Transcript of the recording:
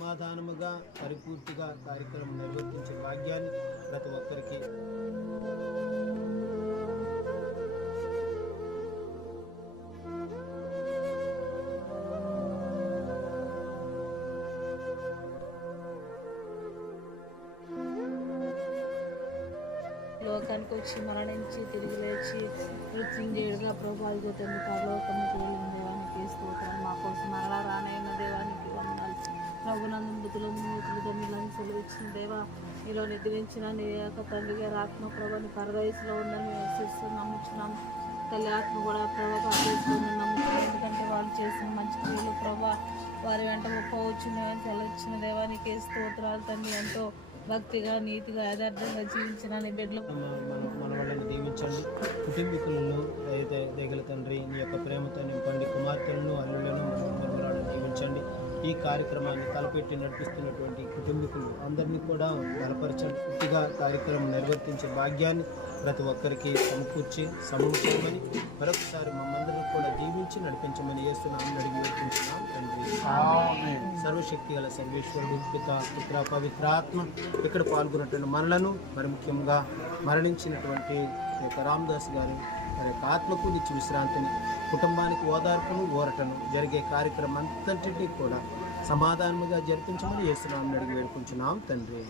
సమాధానముగా పరిపూర్తిగా కార్యక్రమం నిర్వర్తించే భాగ్యాన్ని ప్రతి ఒక్కరికి లోకానికి వచ్చి మరణించి తిరిగి లేచి మృత్యుంజయుడుగా ప్రభావితో తండ్రి పరలోకముకు వెళ్ళిన దేవానికి స్తోత్రం. మా కోసం మరలా రానైన దేవానికి వందనాలు. ప్రభునందు మృతులను మూతులతో మిమ్మల్ని సెలవిచ్చిన దేవా, మీలో నిద్రించిన నీ యొక్క తండ్రి గారి ఆత్మ ప్రభాని పరదేశంలో ఉందని మేము విశ్వసిస్తూ నమ్ముచున్నాం. తల్లి ఆత్మ కూడా ప్రభావ పరదేశంలో నమ్ముతున్నాం. ఎందుకంటే వాళ్ళు చేసిన మంచి క్రియలు ప్రభా వారి వెంట పోవచ్చు సెలవిచ్చిన దేవానికి స్తోత్రాలు. తండ్రి ఎంతో భక్తిగా నీతిగా యథార్థంగా జీవించిన నీ బిడ్డలు మన వాళ్ళని దీవించండి. కుటుంబీకులను అయితే దేగల తండ్రి నీ యొక్క ప్రేమతో నింపండి. కుమార్తెలను అల్లులను మనవరాలను దీవించండి. ఈ కార్యక్రమాన్ని తలపెట్టి నడిపిస్తున్నటువంటి కుటుంబీకులు అందరినీ కూడా బలపరచండి. పూర్తిగా కార్యక్రమం నిర్వర్తించే భాగ్యాన్ని ప్రతి ఒక్కరికి సమకూర్చి చేయమని మరొకసారి మమ్మందరినీ కూడా దీవించి నడిపించమని యేసునామమున అడిగి వేడుకుంటున్నాం తండ్రి. సర్వశక్తి గల సర్వేశ్వరుడు పిత పుత్ర పవిత్రాత్మ ఇక్కడ పాల్గొన్నటువంటి మనలను మరి ముఖ్యంగా మరణించినటువంటి రామదాస్ గారి మరి యొక్క ఆత్మకు నిత్య విశ్రాంతిని, కుటుంబానికి ఓదార్పును ఊరటను జరిగే కార్యక్రమం అంతటినీ కూడా సమాధానముగా జరిపించమని యేసునామమున అడిగి వేడుకుంటున్నాం తండ్రి.